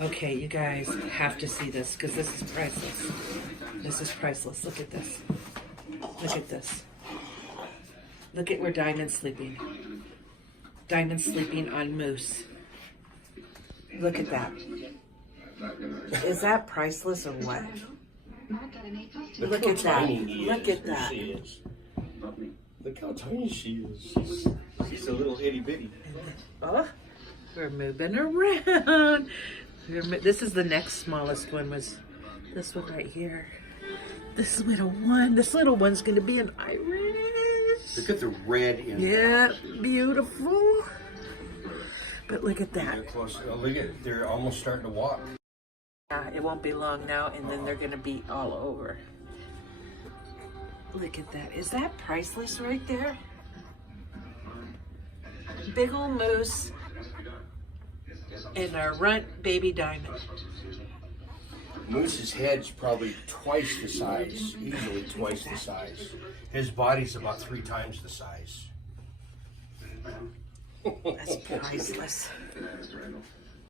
Okay, you guys have to see this because this is priceless. This is priceless. Look at this. Look at this. Look at where Diamond's sleeping. Diamond's sleeping on Moose. Look at that. Is that priceless or what? Look at that. Look at that. Look how tiny she is. She's a little itty bitty. Oh, we're moving around. This is the next smallest one. Was this one right here? This little one. This little one's going to be an Irish. Look at the red in Yeah, beautiful. But look at that. They're close. Oh, look at, they're almost starting to walk. Yeah, it won't be long now, and then they're going to be all over. Look at that. Is that priceless right there? Big old Moose and our runt baby Diamond. Moose's head's probably twice the size, easily twice the size. His body's about 3 times the size. That's priceless.